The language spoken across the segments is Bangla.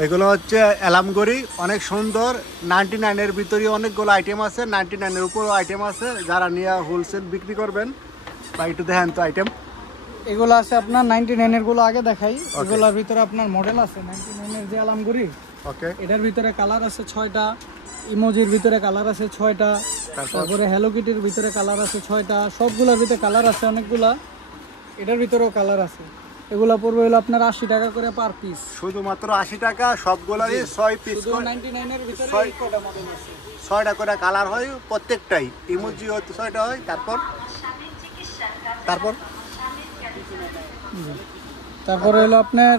এগুলো হচ্ছে অ্যালামগড়ি, অনেক সুন্দর। 99 এর ভিতরে অনেকগুলো আইটেম আছে, 99 এর উপরও আইটেম আছে। যারা নিয়ে হোলসেল বিক্রি করবেন বা একটু দেখেন তো আইটেম। এগুলো আছে আপনার 99 এর গুলো আগে দেখাই। এগুলোর ভিতরে আপনার মডেল আছে 99 এর যে আলামগুড়ি। ওকে, এটার ভিতরে কালার আছে 6টা, ইমোজির ভিতরে কালার আছে 6টা, তারপরে হ্যালো কিটির ভিতরে কালার আছে 6টা, সবগুলোর ভিতরে কালার আছে অনেকগুলা। এটার ভিতরেও কালার আছে। এগুলা পড়বে হলো আপনার 80 টাকা করে পার পিস। শুধুমাত্র 80 টাকা, সবগুলোরই 6 পিস শুধু করে। 99 এর ভিতরে 6টা মডেল আছে, 6টা করে কালার হয় প্রত্যেকটাই। ইমোজি হয়তো 6টা হয়। তারপর তারপরে হলো আপনার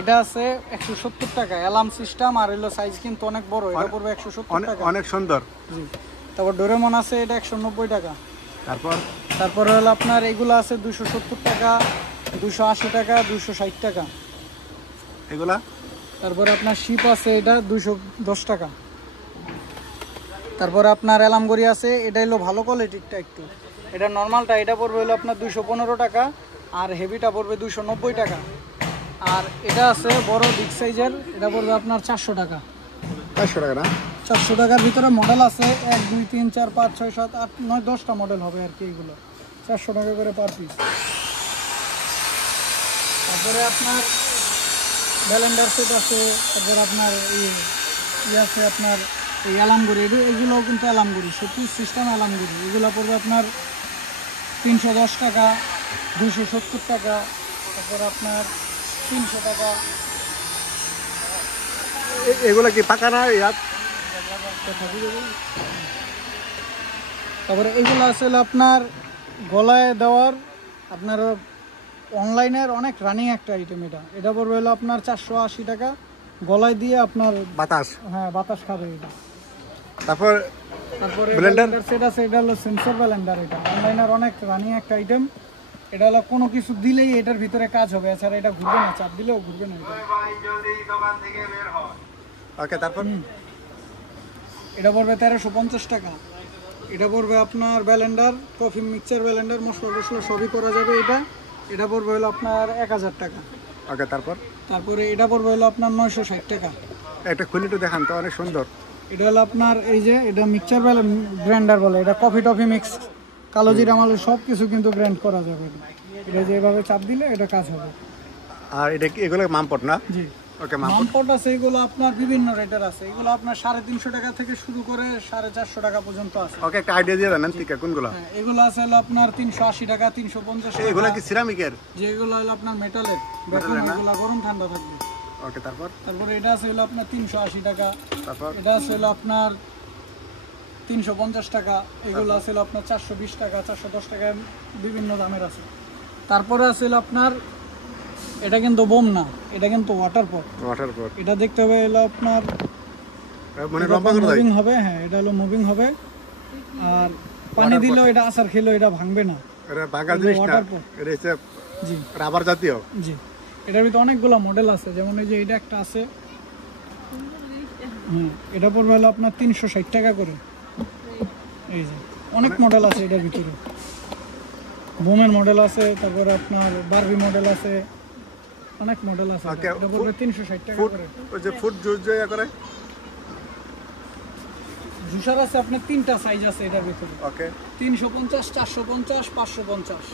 এটা আছে 170 টাকা অ্যালার্ম সিস্টেম। আর হলো সাইজ কিন্তু অনেক বড়, এটা পড়বে 170 টাকা। অনেক সুন্দর। জি। তারপর ডোরেমন আছে, এটা 190 টাকা। তারপরে হলো আপনার এগুলো আছে 270 টাকা, 280 টাকা, 260 টাকা। এগুলা তারপরে আপনার শিপ আছে, এটা 210 টাকা। তারপরে আপনার অ্যালামগড়ি আছে, এটা হলো ভালো কোয়ালিটিরটা একটু। এটা নর্মালটা এটা পড়বে হলো আপনার 215 টাকা, আর হেভিটা পড়বে 290 টাকা। আর এটা আছে বড় বিগ সাইজের, এটা পড়বে আপনার 400 টাকা। 400 টাকা না? 400 টাকার ভিতরে মডেল আছে 1 2 3 4 5 6 7 8 9 10টা মডেল হবে আর কি। এগুলো 400 টাকা করে পার পিস। তারপরে আপনার ব্যালেন্ডার সেট আছে। তারপরে আপনার আছে আপনার এই অ্যালামগুড়ি, এগুলোও কিন্তু অ্যালামগুড়ি, সত্যি সিস্টেম অ্যালামগুড়ি। এগুলো পড়বে আপনার 310 টাকা, 270 টাকা, তারপরে আপনার 300 টাকা। এগুলা কি পাকা না? তারপরে এগুলো আসলে আপনার গলায় দেওয়ার, আপনার অনলাইনের অনেক রানিং একটা আইটেম। এটা পড়বে হলো আপনার 480 টাকা, গলায় দিয়ে আপনার বাতাস। হ্যাঁ, বাতাস খাবে এটা। তারপরে ব্লেন্ডার সেট আছে, এটা হলো সেন্সর ব্লেন্ডার। এটা অনলাইনের অনেক রানিং একটা আইটেম। এটা হলো কোনো কিছু দিলেই এটার ভিতরে কাজ হবে, এছাড়া এটা ঘুরবে না, চাপ দিলেও ঘুরবে না এটা। ওকে, তারপর এটা পড়বে 1350 টাকা। এটা পড়বে আপনার ব্লেন্ডার, কফি মিক্সচার ব্লেন্ডার, মশলা টসলা সবই করা যাবে এটা। এটা পড়বে হলো আপনার 1000 টাকা। ওকে, তারপরে এটা পড়বে হলো আপনার 960 টাকা। একটা খুলে একটু দেখান তো, অনেক সুন্দর। এটা হলো আপনার এই যে এটা মিক্সচার গ্রাইন্ডার বলে। এটা কফি টফি মিক্স, কালো জিরা মালু সব কিছু কিন্তু গ্রাইন্ড করা যাবে। এটা যেভাবে চাপ দিলে এটা কাজ হবে। আর এটা কি এগুলো মামপট না? জি। ওকে, মামপট আছে, এগুলো আপনার বিভিন্ন রেটের আছে। এগুলো আপনার 350 টাকা থেকে শুরু করে 450 টাকা পর্যন্ত আছে। ওকে, একটা আইডিয়া দিয়ে দেন ঠিক কোনগুলো? হ্যাঁ, এগুলো আছে হলো আপনার 380 টাকা, 350 টাকা। এগুলো কি সিরামিকের? যেগুলো হলো আপনার মেটালের, এগুলো গরম ঠান্ডা থাকবে। ওকে, তারপরে এটা আছে হলো আপনার 380 টাকা। তারপর এটা আছে হলো আপনার 350 টাকা। এগুলো আছে হলো আপনার 420 টাকা, 410 টাকা, বিভিন্ন দামের আছে। তারপরে আছে হলো আপনার এটা কিন্তু বোম না, এটা কিন্তু ওয়াটার পট। এটা দেখতে হবে হলো আপনার মানে লম্বা করে মুভিং হবে। হ্যাঁ, এটা হলো মুভিং হবে। আর পানি দিলেও এটা আছাড় খেলেও এটা ভাঙবে না। এটা ভাঙা জিনিস না, এটা হচ্ছে জি রাবার জাতীয়। জি। এটার ভিতরে অনেকগুলো মডেল আছে, যেমন এই যে এটা একটা আছে। এটা পড়বে হলো আপনার 360 টাকা করে। এই যে অনেক মডেল আছে এটার ভিতরে, বোমের মডেল আছে, তারপরে আপনার বারবি মডেল আছে, অনেক মডেল আছে। এটা পড়বে 360 টাকা করে। ওই যে ফুড জুস যে করে জুসার আছে আপনার 3টা সাইজ আছে এটার ভিতরে। ওকে, 350, 450, 550।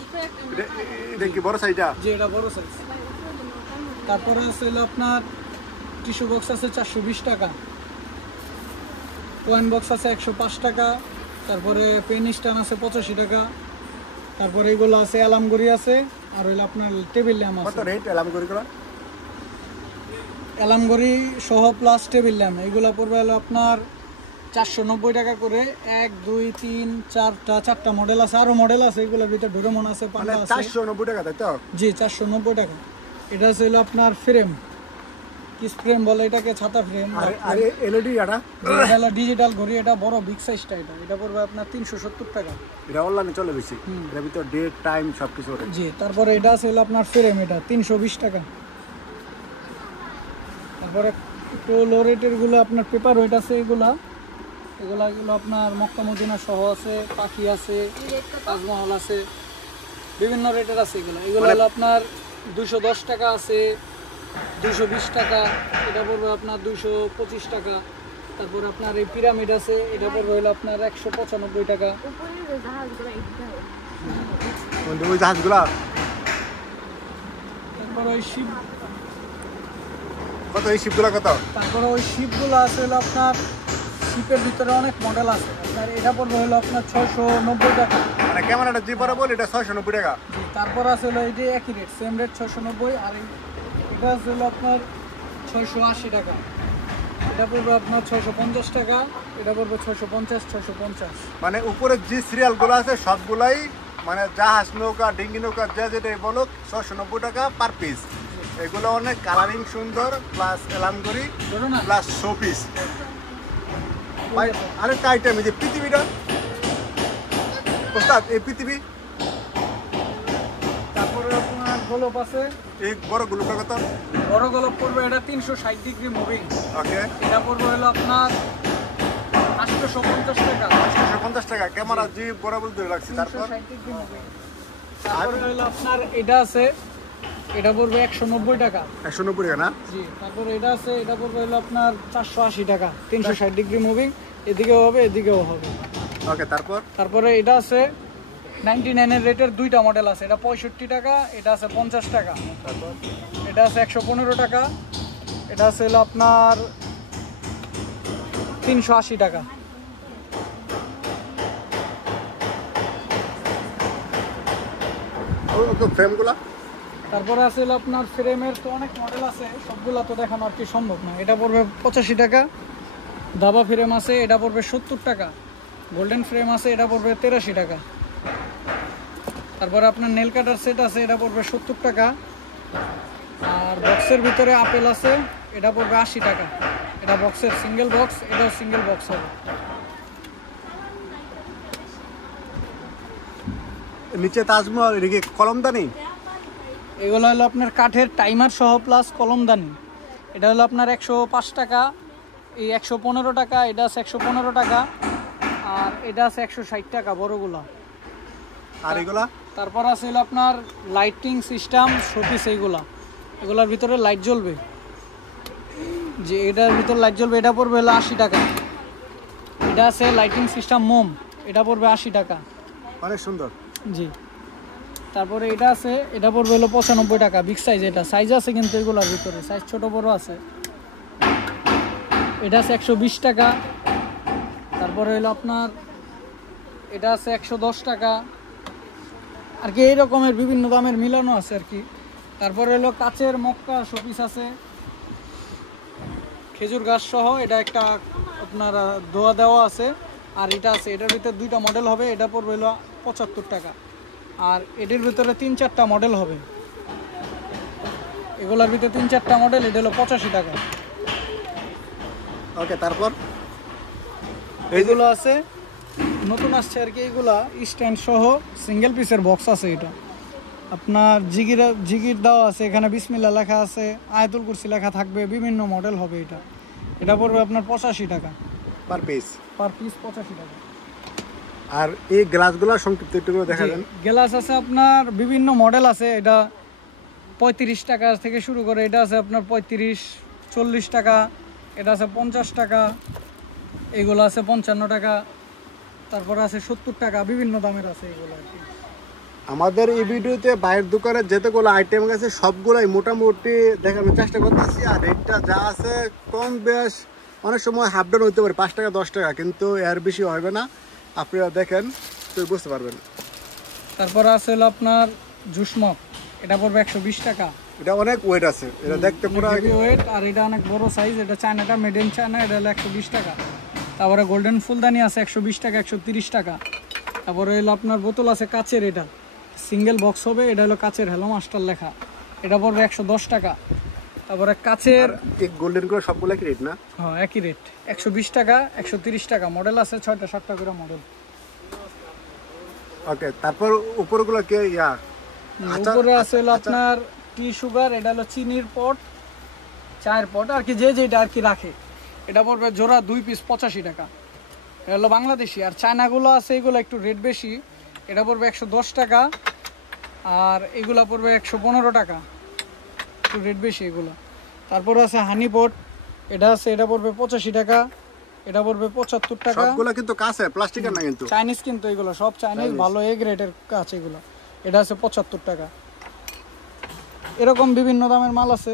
এটা কি বড় সাইজটা? যে এটা বড় সাইজ। তারপরে আছে হলো আপনার টিস্যু বক্স আছে 420 টাকা, কয়েন বক্স আছে 105 টাকা, তারপরে পেন স্ট্যান্ড আছে 85 টাকা। তারপরে এগুলো আছে অ্যালামগুড়ি আছে, আর হইলো আপনার টেবিল ল্যাম্প আছে। কত রেট অ্যালামগুড়িগুলো? অ্যালামগুড়ি সহ প্লাস টেবিল ল্যাম্প এগুলো পড়বে হলো আপনার 490 টাকা করে। 1 2 3 4টা মডেল আছে, আরো মডেল আছে। এগুলোর ভিতরে ডোরেমন আছে, পান্ডা আছে। 490 টাকা, তাই তো? জি, 490 টাকা। এটা ছিল আপনার ফ্রেম, কিস ফ্রেম বলে এটাকে, ছাতা ফ্রেম। আর এলইডি এটা হলো ডিজিটাল ঘড়ি, এটা বড় বিগ সাইজটা। এটা পড়বে আপনার 370 টাকা। এটা অনলাইনে চলে বেশি, এর ভিতর ডেট টাইম সবকিছু ওঠে। জি। তারপরে এটা আছে হলো আপনার ফ্রেম, এটা 320 টাকা। তারপরে একটু লো রেটের গুলো আপনার পেপার ওয়েট আছে। এগুলো আপনার মক্কা মদিনা সহ আছে, পাখি আছে, তাজমহল আছে, বিভিন্ন রেটের আছে। এগুলো হলো আপনার 210 টাকা আছে, 220 টাকা, এটা পড়বে আপনার 225 টাকা। তারপর আপনার এই পিরামিড আছে, এটা পড়বে হলো আপনার 195 টাকা। ওই জাহাজগুলা তারপর ওই শিপ, কত? এই শিপগুলা কত? তারপরে ওই শিপগুলো আছে হলো আপনার, শিপের ভিতরে অনেক মডেল আছে আপনার, এটা পড়বে হলো আপনার 690 টাকা। মানে ক্যামেরাটা যে বড় বল এটা 690 টাকা। জি, তারপর আছে হলো এই যে একই রেট, সেম রেট 690। আর এটা আছে হলো আপনার 680 টাকা। এটা পড়বে আপনার 650 টাকা, এটা পড়বে 650। মানে উপরে যে সিরিয়ালগুলো আছে সবগুলাই মানে জাহাজ, নৌকা, ডিঙ্গি নৌকা, যা যেটাই বলো 690 টাকা পার পিস। এগুলো অনেক কালারিং সুন্দর, প্লাস এলামগরি, ধরো না। Plus showpiece. আরেকটা আইটেম এই যে পৃথিবীটা, ওস্তাদ এই পৃথিবী, তারপরে আপনার গোলপ আছে, এই বড় গুলোটা কত? বড় গোলপ পড়বে এটা 360 ডিগ্রি মুভিং, ওকে, এটা পড়বে হলো আপনার 850 টাকা। 850 টাকা। ক্যামেরা যে বড় বল ধরে রাখছি। তারপর 360 ডিগ্রি মুভিং। তারপরে হলো আপনার এটা আছে, এটা পড়বে 190 টাকা। 190 টাকা না? জি, তারপর এটা আছে, এটা পড়বে হলো আপনার 480 টাকা। 360 ডিগ্রি মুভিং, এদিকেও হবে এদিকেও হবে। ওকে, তারপর তারপরে এটা আছে 99 এর রেটের দুইটা মডেল আছে, এটা 65 টাকা, এটা আছে 50 টাকা। তারপর এটা আছে 115 টাকা, এটা আছে হলো আপনার 380 টাকা। ওকে, ফ্রেমগুলা তারপরে আছে হলো আপনার ফ্রেমের তো অনেক মডেল আছে, সবগুলা তো দেখানো আর কি সম্ভব না। এটা পড়বে 85 টাকা। দাবা ফ্রেম আছে, এটা পড়বে 70 টাকা। গোল্ডেন ফ্রেম আছে, এটা পড়বে 83 টাকা। তারপরে আপনার নেল কাটার সেট আছে, এটা পড়বে 70 টাকা। আর বক্সের ভিতরে আপেল আছে, এটা পড়বে 80 টাকা। এটা বক্সের সিঙ্গেল বক্স, এটাও সিঙ্গেল বক্স হবে। নিচে তাজমহল, এদিকে কলমদানি। এগুলো হলো আপনার কাঠের টাইমার সহ প্লাস কলমদানি। এটা হলো আপনার 105 টাকা, এই 115 টাকা, এটা আছে 115 টাকা। আর এটা আছে 160 টাকা বড়গুলা। আর এগুলা তারপর আছে হলো আপনার লাইটিং সিস্টেম শোপিস, এইগুলা, এগুলার ভিতরে লাইট জ্বলবে, যে এটার ভিতরে লাইট জ্বলবে, এটা পড়বে হলো 80 টাকা। এটা আছে লাইটিং সিস্টেম মোম, এটা পড়বে 80 টাকা। অনেক সুন্দর। জি, তারপরে এটা আছে, এটা পড়বে হলো 95 টাকা। বিগ সাইজ, এটা সাইজ আছে কিন্তু এগুলোর ভিতরে সাইজ ছোট বড় আছে। এটা আছে 120 টাকা। তারপরে হলো আপনার এটা আছে 110 টাকা আর কি, এই রকমের বিভিন্ন দামের মিলানো আছে আর কি। তারপরে হলো কাচের মক্কা শোপিস আছে, খেজুর গাছ সহ, এটা একটা আপনার দোয়া দেওয়া আছে। আর এটা আছে, এটার ভিতরে দুইটা মডেল হবে, এটা পড়বে হলো 75 টাকা। আর এটির ভিতরে 3-4টা মডেল হবে, এগুলোর ভিতরে 3-4টা মডেল, এটা হলো 85 টাকা। ওকে, তারপর এইগুলো আছে নতুন আসছে আর কি, এইগুলা স্ট্যান্ড সহ সিঙ্গেল পিসের বক্স আছে। এটা আপনার জিগির দেওয়া আছে, এখানে বিসমিল্লাহ লেখা আছে, আয়াতুল কুরসি লেখা থাকবে, বিভিন্ন মডেল হবে। এটা এটা পড়বে আপনার 85 টাকা পার পিস। 85 টাকা। আর এই গ্লাসগুলো সংক্ষিপ্ত একটু করে দেখা দেন। গ্লাস আছে আপনার বিভিন্ন মডেল আছে, এটা 35 টাকা থেকে শুরু করে, এটা আছে আপনার 35-40 টাকা, এটা আছে 50 টাকা, এগুলো আছে 55 টাকা, তারপর আছে 70 টাকা, বিভিন্ন দামের আছে এগুলো আর কি। আমাদের এই ভিডিওতে বাইরের দোকানে যেতেগুলো আইটেম আছে সবগুলাই মোটামুটি দেখানোর চেষ্টা করতেছি। আর রেটটা যা আছে কম বেশ, অনেক সময় হাফ ডাউন হতে পারে 5 টাকা 10 টাকা, কিন্তু এর বেশি হবে না। আপনারা দেখেন তো বুঝতে পারবেন। তারপর আছে হলো আপনার জুসমক, এটা পড়বে 120 টাকা। এটা অনেক ওয়েট আছে, এটা দেখতে পুরো ওয়েট, আর এটা অনেক বড় সাইজ, এটা চায়নাটা, মেড ইন চায়না, এটা হলো 120 টাকা। তারপরে গোল্ডেন ফুলদানি আছে 120 টাকা, 130 টাকা। তারপরে হলো আপনার বোতল আছে কাচের, এটা সিঙ্গেল বক্স হবে, এটা হলো কাচের হ্যালো মাস্টার লেখা, এটা পড়বে 110 টাকা। তারপরে কাচের গোল্ডেন করে সবগুলো কি রেট না? হ্যাঁ, একই রেট, 120 টাকা, 130 টাকা। মডেল আছে 6টা-7টা করে মডেল। ওকে, তারপর উপরগুলো কে ইয়া উপরে আছে হলো আপনার টি সুগার, এটা হলো চিনির পট, চায়ের পট আর কি, যে যেটা আর কি রাখে। এটা পড়বে জোড়া 2 পিস 85 টাকা। এটা হলো বাংলাদেশি। আর চায়নাগুলো আছে, এগুলো একটু রেট বেশি, এটা পড়বে 110 টাকা। আর এগুলা পড়বে 115 টাকা, একটু রেট বেশি এগুলো। তারপরে আছে হানি পট, এটা আছে, এটা পড়বে 85 টাকা, এটা পড়বে 75 টাকা। সবগুলো কিন্তু কাঁচের, প্লাস্টিকের না কিন্তু। চাইনিজ কিন্তু এগুলো সব চাইনিজ, ভালো এ গ্রেডের কাঁচ এগুলো। এটা আছে 75 টাকা। এরকম বিভিন্ন দামের মাল আছে,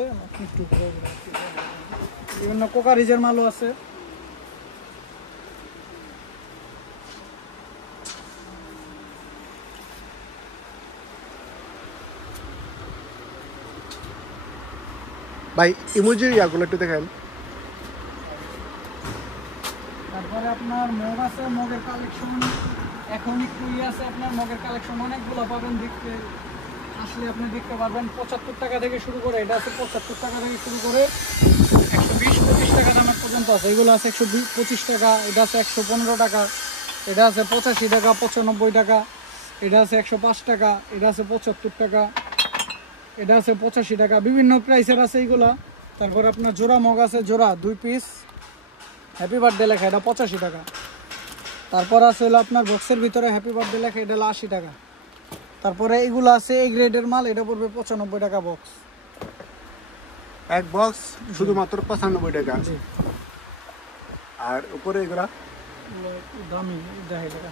বিভিন্ন কোকারিজের মালও আছে। ভাই ইমোজির ইয়াগুলো একটু দেখেন। তারপরে আপনার মগ আছে, মগের কালেকশন এখন একটু আছে, আপনার মগের কালেকশন অনেকগুলো পাবেন, দেখতে আসলে আপনি দেখতে পারবেন। 75 টাকা থেকে শুরু করে, এটা আছে 75 টাকা থেকে শুরু করে 120-25 টাকা দামের পর্যন্ত আছে। এগুলো আছে 125 টাকা, এটা আছে 115 টাকা, এটা আছে 85 টাকা, 95 টাকা, এটা আছে 105 টাকা, এটা আছে 75 টাকা, এটা আছে 85 টাকা। বিভিন্ন প্রাইসের আছে এইগুলা। তারপর আপনার জোড়া মগ আছে, জোড়া 2 পিস, হ্যাপি বার্থডে লেখা, এটা 85 টাকা। তারপর আছে হলো আপনার বক্সের ভিতরে হ্যাপি বার্থডে লেখা, এটা হলো 80 টাকা। তারপরে এগুলো আছে এই গ্রেডের মাল, এটা পড়বে 95 টাকা বক্স। এক বক্স শুধুমাত্র 95 টাকা। আর উপরে এগুলা দামি, দেখা টাকা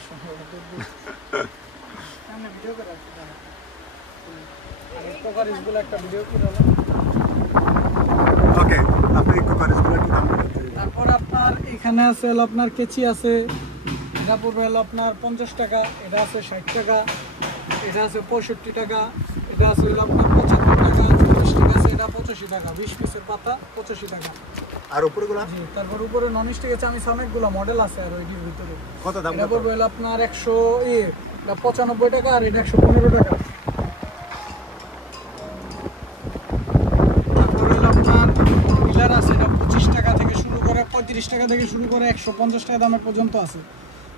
ভিডিও করে একটা ভিডিও করে। ওকে, আপনি কোকারিজগুলো একটু দাম বলেন। তারপর আপনার এখানে আছে হলো আপনার কেচি আছে, এটা পড়বে হলো আপনার 50 টাকা, এটা আছে 60 টাকা, এটা আছে 65 টাকা, এটা আছে হলো আপনার 75 টাকা, 40 টাকা আছে, এটা 85 টাকা, 20 পিসের পাতা 85 টাকা। আর উপরেগুলো? জি, তারপর উপরে নন স্টিকের চামিচ অনেকগুলো মডেল আছে। আর ওইটির ভিতরে কত দাম? এটা পড়বে হলো আপনার 95 টাকা, আর এটা 115 টাকা। তারপর হলো আপনার পিলার আছে, এটা 25 টাকা থেকে শুরু করে 35 টাকা থেকে শুরু করে 150 টাকা দামের পর্যন্ত আছে।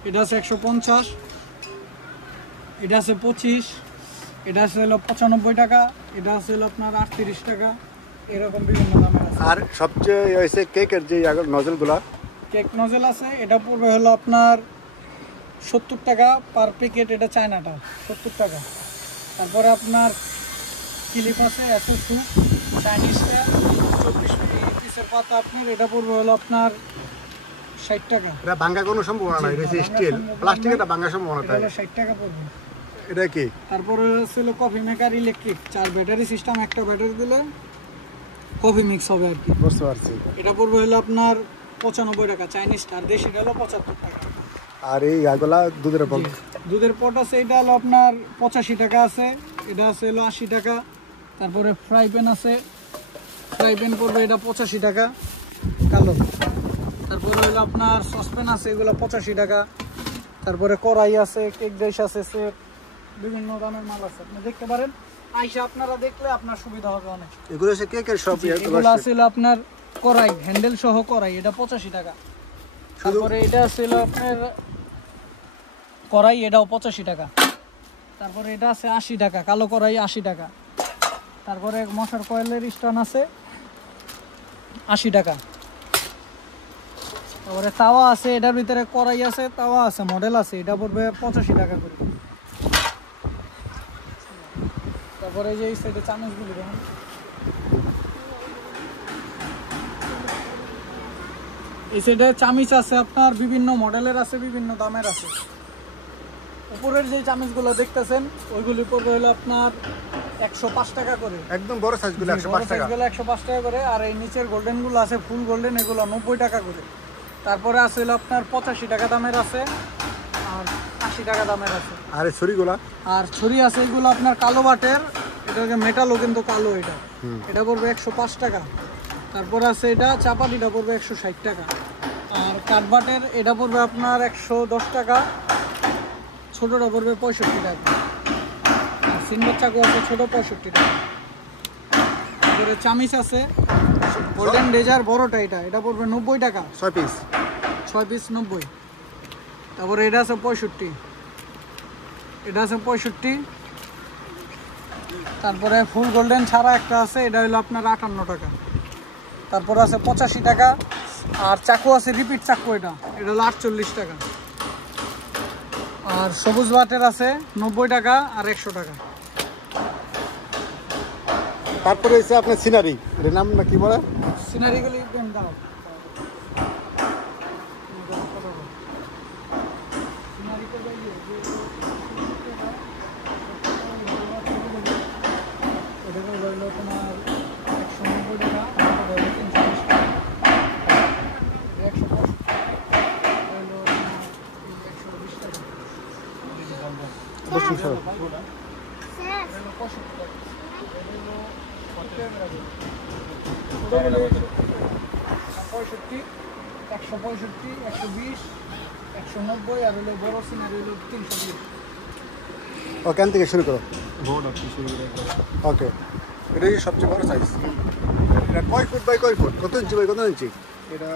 এটা আছে 150, এটা আছে 25, এটা আছে হলো 95 টাকা, এটা আছে হলো আপনার 38 টাকা, এরকম বিভিন্ন দামের আছে। আর সবচেয়ে হয়েছে কেকের যে নজলগুলা, কেক নজেল আছে, এটা পড়বে হলো আপনার 70 টাকা পার প্যাকেট, এটা চায়নাটা 70 টাকা। তারপরে আপনার ক্লিপ আছে এসএসু চাইনিজটা 24 পিসের পাতা, আপনার এটা পড়বে হলো আপনার 60 টাকা। এটা ভাঙা কোনো সম্ভাবনা নাই, এটা স্টিল, প্লাস্টিক, এটা ভাঙা সম্ভাবনা এটা নাই। হলো 60 টাকা পড়বে। এটা কি? তারপরে ছিল coffee maker electric, 4 battery system, একটা ব্যাটারি দিলে কফি মিক্স হবে আর কি। বুঝতে পারছি। এটা পড়বে হলো আপনার 95 টাকা চাইনিজটা, আর দেশিটা হলো 75 টাকা। আর এই ইয়াগুলা দুধের পট? দুধের পট আছে, এটা হলো আপনার 85 টাকা আছে, এটা আছে হলো 80 টাকা। তারপরে ফ্রাই প্যান আছে, ফ্রাই প্যান পড়বে এটা 85 টাকা কালো। তারপরে হলো আপনার সসপ্যান আছে, এগুলো 85 টাকা। তারপরে কড়াই আছে, কেক ডিশ আছে, সেট, বিভিন্ন দামের মাল আছে, আপনি দেখতে পারেন। আইসা আপনারা দেখলে আপনার সুবিধা হবে অনেক। এগুলো হচ্ছে কেকের সব। এগুলো আছে আপনার কড়াই হ্যান্ডেল সহ কড়াই, এটা 85 টাকা। তারপরে এটা আছে আপনার কড়াই, এটাও 85 টাকা। তারপরে এটা আছে 80 টাকা, কালো কড়াই 80 টাকা। তারপরে মশার কয়েলের স্ট্যান্ড আছে 80 টাকা। তারপরে তাওয়া আছে, এটার ভিতরে কড়াই আছে, তাওয়া আছে, মডেল আছে, এটা পড়বে 85 টাকা করে। তারপরে এই যে এই সাইডে চামচগুলি দেখুন, এই সাইডে চামিচ আছে আপনার বিভিন্ন মডেলের আছে, বিভিন্ন দামের আছে। উপরের যে চামিচগুলো দেখতেছেন ওইগুলি পড়বে হলো আপনার 105 টাকা করে, একদম বড় সাইজগুলো 105 টাকা। 105 টাকা করে। আর এই নিচের গোল্ডেনগুলো আছে ফুল গোল্ডেন, এগুলো 90 টাকা করে। তারপরে আছে হলো আপনার 85 টাকা দামের আছে, আর 80 টাকা দামের আছে। আর এই ছুরিগুলা? আর ছুরি আছে, এগুলো আপনার কালো বাটের, এটা মেটালও কিন্তু কালো, এটা এটা পড়বে 105 টাকা। তারপর আছে এটা চাপাতিটা পড়বে 160 টাকা। আর কাঠবাটের এটা পড়বে আপনার 110 টাকা, ছোটোটা পড়বে 65 টাকা। আর সিলভার চাকু আছে ছোটো 65 টাকা। তারপরে চামিচ আছে গোল্ডেন ডেজার বড়টা, এটা পড়বে 90 টাকা, 6 পিস, 6 পিস 90। তারপরে এটা আছে 65, এটা আছে 65। তারপরে ফুল গোল্ডেন ছাড়া একটা আছে, এটা হলো আপনার 58 টাকা। তারপরে আছে 85 টাকা। আর চাকু আছে রিপিট চাকু, এটা হলো 48 টাকা। আর সবুজ বাটের আছে 90 টাকা আর 100 টাকা। তারপরে হচ্ছে আপনার সিনারি, এর নাম না কি বলে? সিনারিগুলি দাও তোমার 190 টাকা, 320 টাকা, 120 টাকা, অবশ্যই স্যার। পঁয়ষট্টি, 165, 120, 190 আর হলো বড় সিনারি হলো 320। ওখান থেকে শুরু করো। বোর্ড আপনি শুরু করে ওকে, এটাই সবচেয়ে বড় সাইজ। এটা কয় ফুট বাই কয় ফুট, কত ইঞ্চি বাই কত ইঞ্চি? এটা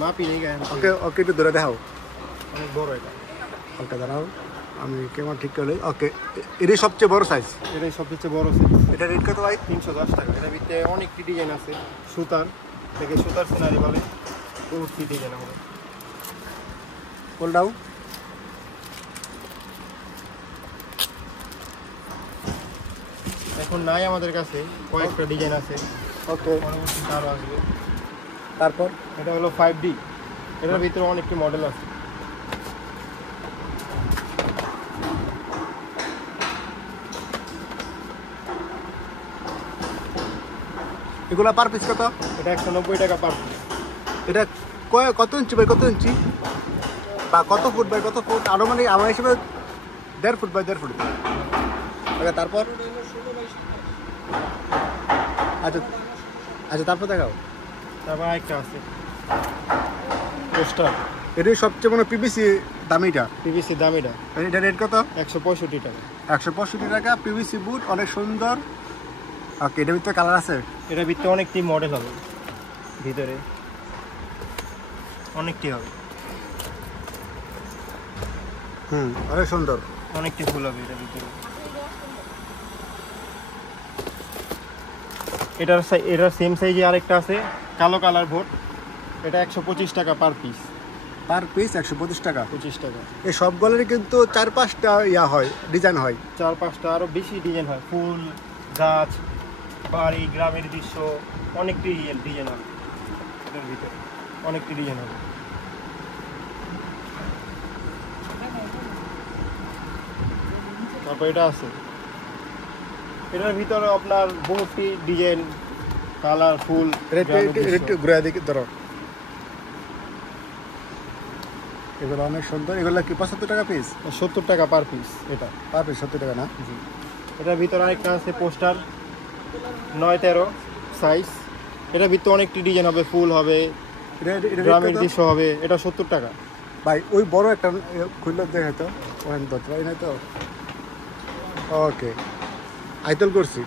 মাপি নেই গায়ে ওকে ওকে, একটু দূরে দেখাও। অনেক বড় এটা। ওকে দাঁড়াও, আমি কেমন ঠিক করলে। ওকে, এটাই সবচেয়ে বড় সাইজ। এটাই সবচেয়ে বড় সাইজ। এটা রেট কত ভাই? 310 টাকা। এটার ভিতরে অনেকটি ডিজাইন আছে, সুতার থেকে সুতার সিনারি বলে বহুতটি ডিজাইন হবে। Hold down. এখন নাই আমাদের কাছে, কয়েকটা ডিজাইন আছে, ওকে, পরবর্তীতে আরও আসবে। তারপর এটা হলো 5D, এটার ভিতরে অনেকটি মডেল আছে। এগুলা পার পিস কত? এটা 190 টাকা পার পিস। এটা কত ইঞ্চি বাই কত ইঞ্চি, বা কত ফুট বাই কত ফুট? আরো মানে আমার হিসেবে 1.5 ফুট বাই 1.5 ফুট। ওকে, তারপর আচ্ছা আচ্ছা, তারপর দেখাও। তারপর আরেকটা আছে পোস্টার, এটাই সবচেয়ে মানে পিভিসি দামিটা। পিভিসি দাম। এটা রেট কত? 165 টাকা। 165 টাকা, পিভিসি বুট, অনেক সুন্দর। ওকে, এটার ভিতরে কালার আছে? এটার ভিতরে অনেকটি মডেল হবে, ভিতরে অনেকটি হবে, অনেক সুন্দর। অনেকটি ফুল হবে এটার ভিতরে। এটার সেম সাইজে আরেকটা আছে, কালো কালার বোর্ড। এটা 125 টাকা পার পিস। পার পিস 125 টাকা। 25 টাকা। এই সবগুলোরই কিন্তু 4-5টা হয়, ডিজাইন হয়। 4-5টা আরও বেশি ডিজাইন হয়, ফুল, গাছ, বাড়ি, গ্রামের দৃশ্য, অনেকটি ডিজাইন হবে এটার ভিতরে, অনেকটি ডিজাইন হবে। তারপর এটা আছে, এটার ভিতরে আপনার বহুতটি ডিজাইন, কালার, ফুল, একটু ঘুরে দিকে ধরো। এগুলো অনেক সুন্দর। এগুলো কি 75 টাকা পিস? 70 টাকা পার পিস। এটা পার পিস 70 টাকা না? জি। এটার ভিতরে আরেকটা আছে পোস্টার, 9-13 সাইজ। এটার ভিতরে অনেকটি ডিজাইন হবে, ফুল হবে, গ্রামের দৃশ্য হবে। এটা 70 টাকা। ভাই ওই বড় একটা খুললে দেখে তো, ওখানে ধরতে পারি না তো। ওকে, আইতল করছি।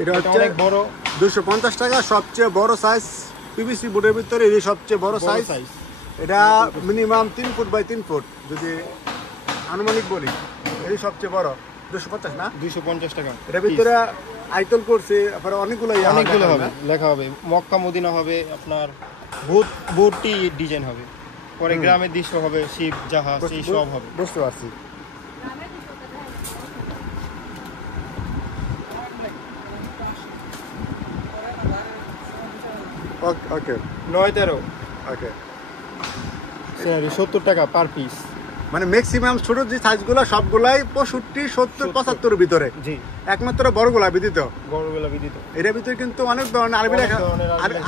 এটা হচ্ছে অনেক বড়, 250 টাকা, সবচেয়ে বড় সাইজ পিভিসি বোর্ডের ভিতরে। এই সবচেয়ে বড় সাইজ। এটা মিনিমাম 3 ফুট বাই 3 ফুট যদি আনুমানিক বলি। এই সবচেয়ে বড় 250 না? 250 টাকা। এটার ভিতরে আইতল করছে, তারপরে অনেকগুলো হবে, লেখা হবে, মক্কা মদিনা হবে, আপনার বহুতটি ডিজাইন হবে, পরে গ্রামের দৃশ্য হবে, শিব জাহাজ, এই সব হবে। বুঝতে পারছি। ওকে, 9-13 ওকে, 70 টাকা পার পিস। মানে ম্যাক্সিমাম ছোট যে সাইজগুলো সবগুলাই 65, 70, 75 ভিতরে। জি, একমাত্র বড়গুলা বিদিত। বড়গুলা বিদিত। এটার ভিতরে কিন্তু অনেক ধরনের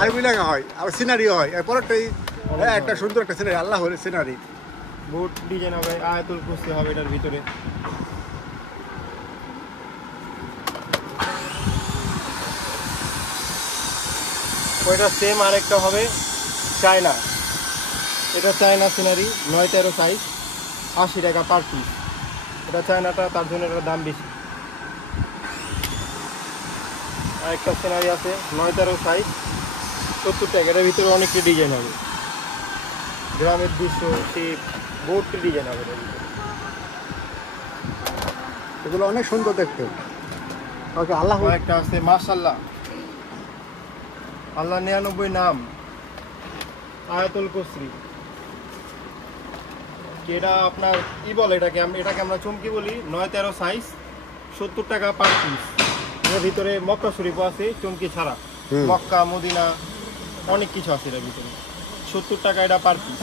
আরবি লেখা হয়, আবার সিনারিও হয়। এরপরটাই একটা সুন্দর একটা সিনারি, আল্লাহ হলে সিনারি। বহুত ডিজাইন হবে, আয়াতুল কুরসি হবে এটার ভিতরে। ওইটা সেম আরেকটা হবে চায়না। এটা চায়না সিনারি, 9-13 সাইজ, 80 টাকা পার পিস। এটা চায়নাটা, তার জন্য এটার দাম বেশি। আরেকটা সিনারি আছে 9-13 সাইজ, 70 টাকা। এটার ভিতরে অনেকটি ডিজাইন হবে, গ্রামের দৃশ্য, শিব, বহুতটি ডিজাইন হবে এটার ভিতরে। এগুলো অনেক সুন্দর দেখতে। ওকে, আল্লাহ একটা আছে মাশাআল্লাহ, আল্লাহ 99 নাম, আয়াতুল কুরসি। এটা আপনার কি বলে, এটাকে আমরা চমকি বলি। 9-13 সাইজ, 70 টাকা পার পিস। এর ভিতরে মক্কা শরীফও আছে, চুমকি ছাড়া। মক্কা মদিনা অনেক কিছু আছে এর ভিতরে। 70 টাকা এটা পার পিস।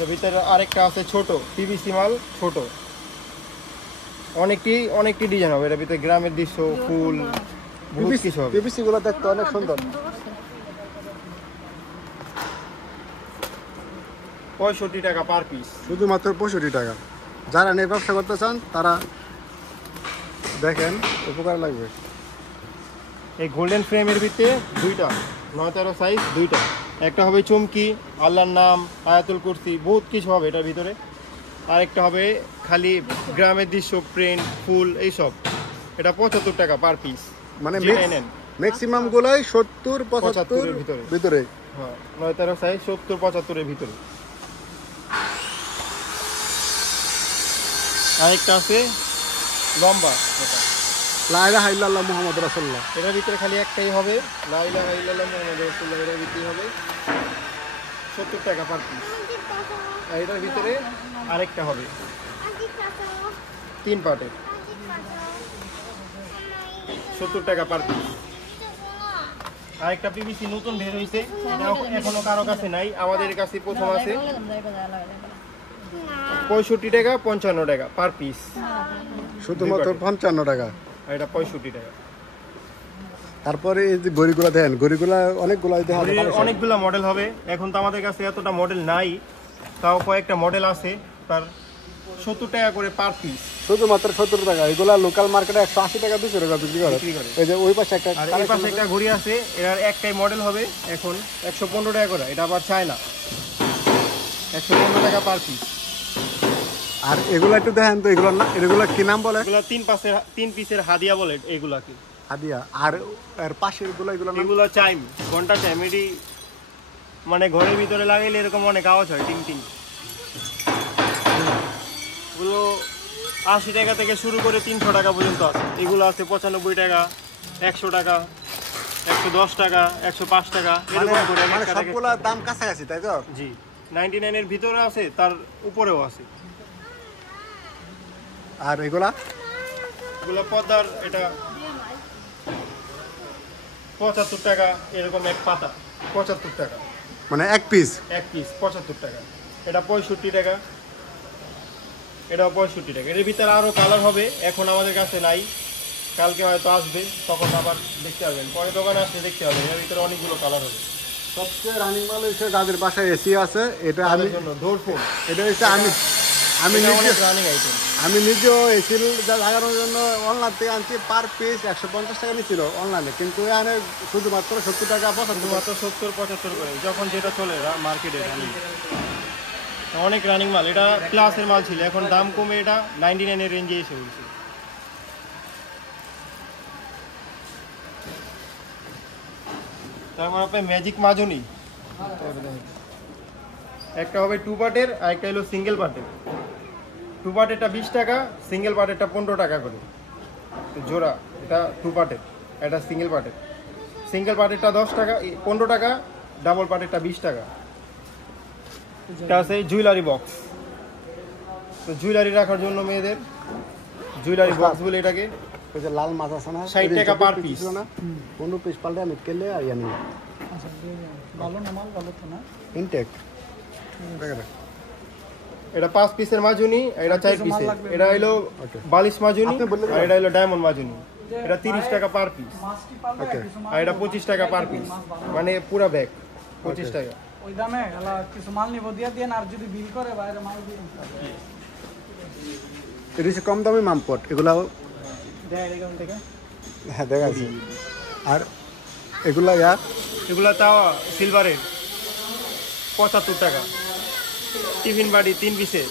এর ভিতরে আরেকটা আছে ছোট পিভিসি মাল, ছোট অনেকটি ডিজাইন হবে এর ভিতরে, গ্রামের দৃশ্য, ফুল, বহুত কিছু হবে। পিভিসি গুলো দেখতে অনেক সুন্দর। 65 টাকা পার পিস। শুধুমাত্র 65 টাকা। যারা নিয়ে ব্যবসা করতে চান তারা দেখেন, উপকার লাগবে। এই গোল্ডেন ফ্রেমের ভিতরে দুইটা 9-13 সাইজ, দুইটা। একটা হবে চুমকি, আল্লাহর নাম, আয়াতুল কুরসি, বহুত কিছু হবে এটার ভিতরে। আরেকটা হবে খালি গ্রামের দৃশ্য, প্রিন্ট, ফুল, এইসব। এটা 75 টাকা পার পিস। মানে ম্যাক্সিমাম গুলাই 70-75 এর ভিতরে। হ্যাঁ, 9-13 সাইজ, 70-75 এর ভিতরে। আরেকটা আছে লম্বা, এটা লা ইলাহা ইল্লাল্লাহ মুহাম্মাদুর রাসূলুল্লাহ। এটার ভিতরে খালি একটাই হবে, লা ইলাহা ইল্লাল্লাহ মুহাম্মাদুর রাসূলুল্লাহ। এটার ভিতরেই হবে 70 টাকা পার পিস। আর এটার ভিতরে আরেকটা হবে 3 পার্টের, 70 টাকা পার পিস। আরেকটা পিভিসি নতুন বের হয়েছে, এটা এখনো কারো কাছে নাই, আমাদের কাছে প্রথম আছে। 65 টাকা 55 টাকা পার পিস। শুধুমাত্র 55 টাকা। আর এটা 65 টাকা। তারপরে এই যে গড়িগুলো দেখেন, গড়িগুলো অনেকগুলো দেখা যায়। অনেকগুলো মডেল হবে, এখন তো আমাদের কাছে এতটা মডেল নাই, তাও কয়েকটা মডেল আছে। তার 70 টাকা করে পার পিস। শুধুমাত্র 70 টাকা। এগুলা লোকাল মার্কেটে 180 টাকা 200 টাকা বিক্রি করে। এই যে ওই পাশে একটা, আর এই পাশে একটা ঘড়ি আছে, এর একটাই মডেল হবে এখন 115 টাকা করে। এটা আবার চায়না, 115 টাকা পার পিস। আর এগুলো একটু দেখেন তো, এগুলো কি নাম বলে? এগুলো 3 পিসের হাদিয়া বলে এগুলাকে, হাদিয়া। আর এর পাশের এগুলো চাইম, ঘন্টা চাইম। এটি মানে ঘরের ভিতরে লাগাইলে এরকম অনেক আওয়াজ হয়, টিং টিং। এগুলো 80 টাকা থেকে শুরু করে 300 টাকা পর্যন্ত আছে। এগুলো আছে 95 টাকা, 100 টাকা, 110 টাকা, 105 টাকা, এরকম করে। মানে সবগুলা দাম কাছাকাছি, তাই তো? জি, 99 এর ভিতরে আছে, তার উপরেও আছে। আর এগুলো পদ্মার, এটা 75 টাকা, এরকম এক পাতা 75 টাকা। মানে এক পিস 75 টাকা। এটা 65 টাকা, এটাও 65 টাকা। এর ভিতরে আরো কালার হবে, এখন আমাদের কাছে নাই, কালকে হয়তো আসবে, তখন আবার দেখতে পাবেন। পরে দোকানে আসলে দেখতে পাবেন, এর ভিতরে অনেকগুলো কালার হবে। সবচেয়ে রানিং মাল হচ্ছে যাদের বাসায় এসি আছে, এটা আমি জন্য ধরফোন। এটা হচ্ছে আমি নিজেও এসি লাগানোর জন্য অনলাইন থেকে আনছি। পার পিস 150 টাকা নিচ্ছিল অনলাইনে, কিন্তু এখানে শুধুমাত্র 70 টাকা, 70-75 করে, যখন যেটা চলে মার্কেটে। অনেক রানিং মাল, এটা প্লাসের মাল ছিল, এখন দাম কমে এটা 99 এর রেঞ্জে এসে বলছে। তার মানে আপনার ম্যাজিক মাজনি, একটা হবে 2 পার্টের, আর একটা হলো সিঙ্গেল পার্টের। 2 পার্টেরটা 20 টাকা, সিঙ্গেল পার্টেরটা 15 টাকা করে জোড়া। এটা 2 পার্টের, এটা সিঙ্গেল পার্টের। সিঙ্গেল পার্টেরটা 10 টাকা, 15 টাকা, ডাবল পার্টেরটা 20 টাকা। এটা আছে জুয়েলারি বক্স, তো জুয়েলারি রাখার জন্য মেয়েদের জুয়েলারি বক্স বলে এটাকে। ওই যে লাল মাছ আছে না, 60 টাকা পার পিস। 15 পিস পাল্টে আমি কেলে আর জানি ভালো না মাল, ভালো তো না ইনটেক। এটা 5 পিসের মাজুনি, এটা 4 পিসের। এটা হলো বালিশ মাজুনি, আর এটা হলো ডায়মন্ড মাজুনি। এটা 30 টাকা পার পিস, আর এটা 25 টাকা পার পিস। মানে পুরো ব্যাগ 25 টাকা। ওই দামে কিছু মাল নিব দিয়ে দেন, আর যদি বিল করে বাইরে মাল দিয়ে এটা কম দামি মামপট, এগুলা দেয় এখান থেকে। হ্যাঁ, দেখা যাচ্ছে। আর এগুলা এগুলা তাও সিলভারের 75 টাকা। টিফিন বাড়ি 3 পিসে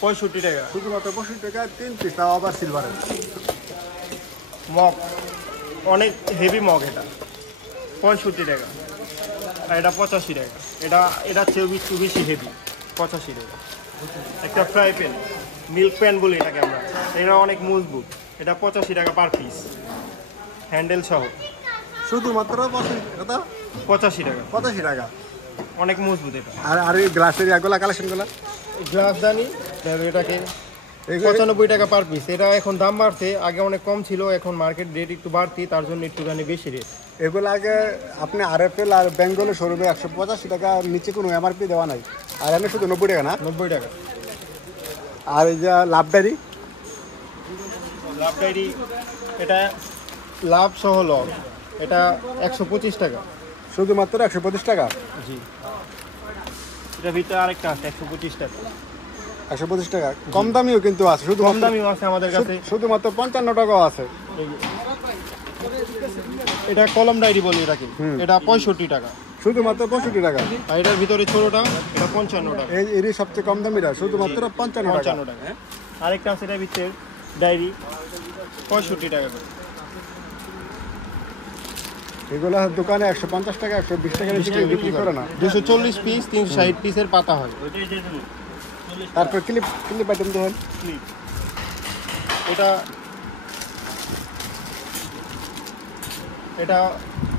65 টাকা। শুধুমাত্র 65 টাকা 3 পিস, তাও আবার সিলভারের। মগ, অনেক হেভি মগ, এটা 65 টাকা, আর এটা 85 টাকা। এটা চেয়ে বেশি হেভি, 85 টাকা। একটা ফ্রাই প্যান, মিল্ক প্যান বলি এটাকে আমরা, এটা অনেক মজবুত। এটা 85 টাকা পার পিস, হ্যান্ডেল সহ। শুধুমাত্র 85 টাকা, 85 টাকা। অনেক মজবুত এটা। আর এই গ্লাসের এগুলা কালেকশনগুলো, গ্লাস দানি, এটাকে এগুলো- 95 টাকা পার পিস। এটা এখন দাম বাড়ছে, আগে অনেক কম ছিল, এখন মার্কেট রেট একটু বাড়তি, তার জন্য একটুখানি বেশি রেট। এগুলো আগে আপনি RFL আর বেঙ্গলের শোরুমে 185 টাকা, নিচে কোনো MRP দেওয়া নাই, আর এনে শুধু 90 টাকা না। 90 টাকা। আর এই যে লাভডারি, লাভ ডায়েরি, এটা লাভ সহ লব, এটা 125 টাকা। শুধুমাত্র 125 টাকা। জি, এটা ভিতরে আরেকটা আছে 125 টাকা। 125 টাকা কম দামিও কিন্তু আছে, শুধু কম দামিও আছে আমাদের কাছে, শুধুমাত্র 55 টাকাও আছে। এটা কলম ডায়েরি বলি এটাকে, এটা 65 টাকা। শুধুমাত্র 65 টাকা। আর এটার ভিতরে ছোটটা, এটা 55 টাকা। এরই সবচেয়ে কম দামিটা, শুধুমাত্র 55 টাকা। 55 টাকা। আরেকটা আছে এটার ভিতরে ডায়েরি, 65 টাকা করে। এগুলো দোকানে 150 টাকা, 120 টাকা বিক্রি করে না। 240 পিস, 360 পিসের পাতা হয়। তারপর ক্লিপ ক্লিপ আইটেম দেখেন, এটা এটা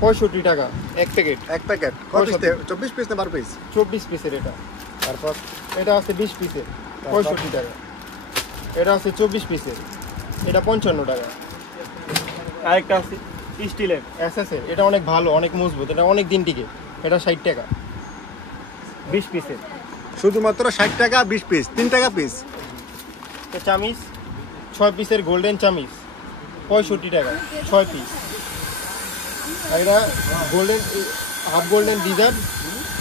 65 টাকা এক প্যাকেট, এক প্যাকেট কত পিস? 24 পিস না 12 পিস? 24 পিসের। এটা তারপর এটা আছে 20 পিসের, 65 টাকা। এটা আছে 24 পিসের, এটা 55 টাকা। আরেকটা আছে স্টিলের এসএসের, এটা অনেক ভালো, অনেক মজবুত, এটা অনেক দিন টিকে, এটা 60 টাকা 20 পিসের। শুধুমাত্র 60 টাকা 20 পিস, 3 টাকা পিস। তো চামিচ 6 পিসের গোল্ডেন চামিচ 65 টাকা 6 পিস। আর এটা গোল্ডেন হাফ গোল্ডেন ডিজার্ট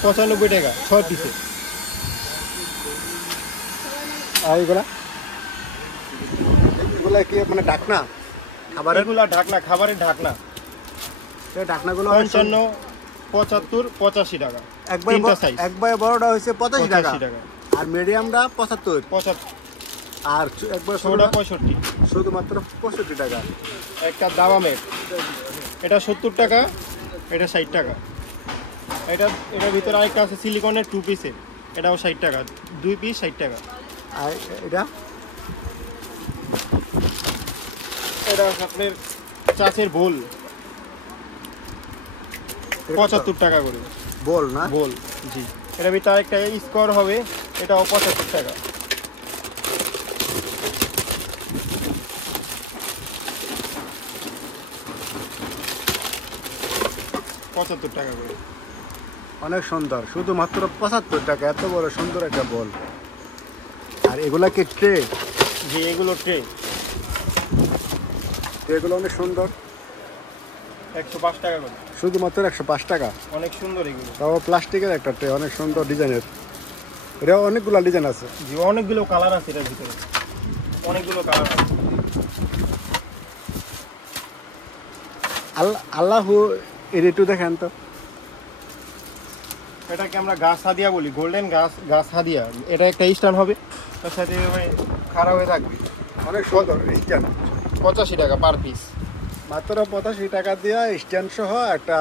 95 টাকা 6 পিসের। আর এগুলা এগুলা কি মানে ঢাকনা খাবারের? এগুলা ঢাকনা, খাবারের ঢাকনা, এই ঢাকনাগুলো 55 75 85 টাকা। একবারে তিনটা সাইজ, একবারে বড়টা হচ্ছে 85 টাকা, 85 টাকা। আর মিডিয়ামটা 75, 75, আর একবার ছোটটা ছোটটা 65। শুধুমাত্র 65 টাকা। একটা দাবামের, এটা 70 টাকা, এটা 60 টাকা। এটার ভিতরে আরেকটা আছে সিলিকনের 2 পিসের, এটাও 60 টাকা, 2 পিস 60 টাকা। আর এটা এটা আছে আপনার চাচের বোল 75 টাকা করে বল না? বোল। জি, এটার ভিতরে আরেকটা স্কোয়ার হবে, এটাও 75 টাকা। পঁচাত্তর টাকা করে। অনেক সুন্দর, শুধুমাত্র 75 টাকা, এত বড় সুন্দর একটা বল। আর এগুলা কি ট্রে? যে এগুলো ট্রে, এগুলো অনেক সুন্দর, 105 টাকা করে, শুধুমাত্র 105 টাকা। অনেক সুন্দর এগুলো। তাও প্লাস্টিকের একটা ট্রে, অনেক সুন্দর ডিজাইনের। এটা অনেকগুলো ডিজাইন আছে। জি, অনেকগুলো কালার আছে এটার ভিতরে, অনেকগুলো কালার আছে। আল্লাহু এর একটু দেখেন তো। এটাকে আমরা গাছ হাদিয়া বলি, গোল্ডেন গাছ হাদিয়া। এটা একটা স্ট্যান্ড হবে, তার সাথে খারাপ হয়ে থাকবে। অনেক সুন্দর স্ট্যান্ড, 85 টাকা পার পিস। মাত্র 85 টাকা দিয়া স্ট্যান্ড সহ একটা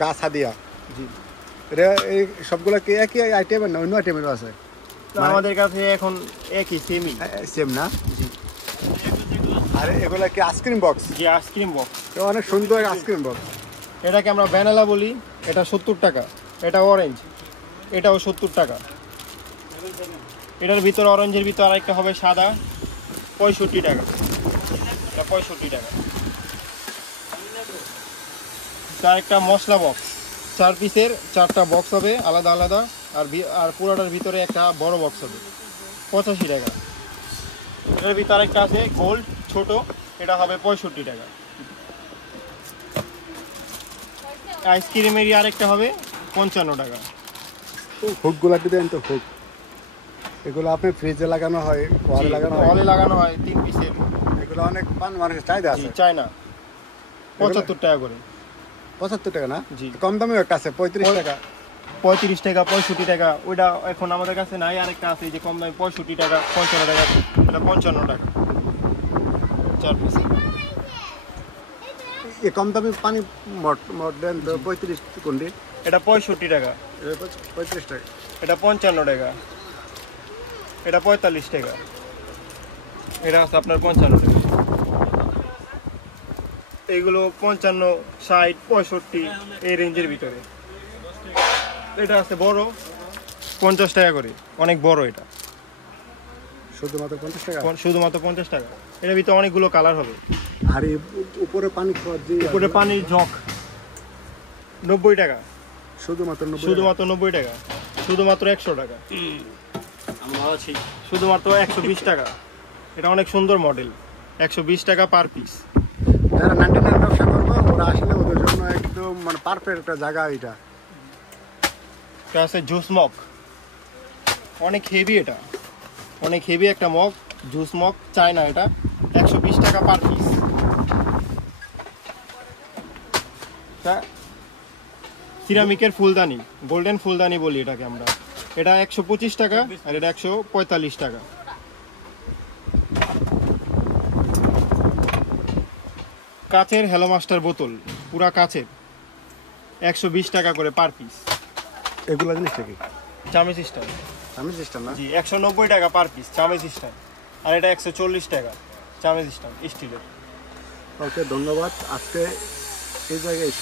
গাছ হাদিয়া। জি, এটা এই সবগুলো কি একই আইটেমের না অন্য আইটেমেরও আছে? তো আমাদের কাছে এখন একই সেমই। সেম না? জি, আর এগুলা কি আইসক্রিম বক্স? যে আইসক্রিম বক্স, অনেক সুন্দর আইসক্রিম বক্স। এটাকে আমরা ভ্যানিলা বলি, এটা 70 টাকা। এটা অরেঞ্জ, এটাও 70 টাকা। এটার ভিতর অরেঞ্জের ভিতর আরেকটা হবে সাদা, 65 টাকা। এটা 65 টাকা। তার একটা মশলা বক্স, 4 পিসের 4টা বক্স হবে আলাদা আলাদা, আর পুরোটার ভিতরে একটা বড় বক্স হবে, 85 টাকা। এটার ভিতরে আরেকটা আছে গোল্ড ছোট, এটা হবে 65 টাকা। আইসক্রিমেরই আরেকটা হবে 55 টাকা। হুকগুলা কি দেন তো? হুক এগুলো আপনি ফ্রিজে লাগানো হয়, ওয়ালে লাগানো হয়, ওয়ালে লাগানো হয় 3 পিসের। এগুলো অনেক মানুষের চাহিদা আছে। চাই না, 75 টাকা করে। 75 টাকা না? জি। কম দামেও একটা আছে 35 টাকা। 35 টাকা 65 টাকা, ওইটা এখন আমাদের কাছে নাই। আরেকটা আছে যে কম দামে 65 টাকা 55 টাকা, এটা 55 টাকা 4 পিস। এ কম দামি পানি মট দেন তো 35 কোনটি? এটা 65 টাকা, 35 টাকা। এটা 55 টাকা, এটা 45 টাকা, এটা আছে আপনার 55 টাকা। এইগুলো 55, 60, 65 এই রেঞ্জের ভিতরে। এটা আছে বড় 50 টাকা করে, অনেক বড়। এটা শুধুমাত্র 50 টাকা। শুধুমাত্র 50 টাকা। এটার ভিতরে অনেকগুলো কালার হবে। আর এই উপরে পানি খাওয়ার যে উপরে পানির জগ 90 টাকা। শুধুমাত্র 90 টাকা। শুধুমাত্র 100 টাকা। শুধুমাত্র 120 টাকা। এটা অনেক সুন্দর মডেল। 120 টাকা পার পিস। যারা 99 ব্যবসা করবে ওরা আসলে ওদের জন্য একদম মানে পারফেক্ট একটা জায়গা এটা। এটা আছে জুস মগ, অনেক হেভি, এটা অনেক হেভি একটা মগ, জুস মগ চায়না, এটা 120 টাকা পার পিস। সিরামিকের ফুলদানি, গোল্ডেন ফুলদানি বলি এটাকে আমরা, এটা 125 টাকা আর এটা 145 টাকা। কাচের হ্যালো মাস্টার বোতল, পুরা কাচের, 120 টাকা করে পার পিস। এগুলা জিনিসটা কি? চামচ স্টাইল। চামচ স্টাইল না? জি, 190 টাকা পার পিস চামচ স্টাইল। আর এটা 140 টাকা চামচ স্টাইল স্টিলের। ওকে, ধন্যবাদ। আজকে এই জায়গায়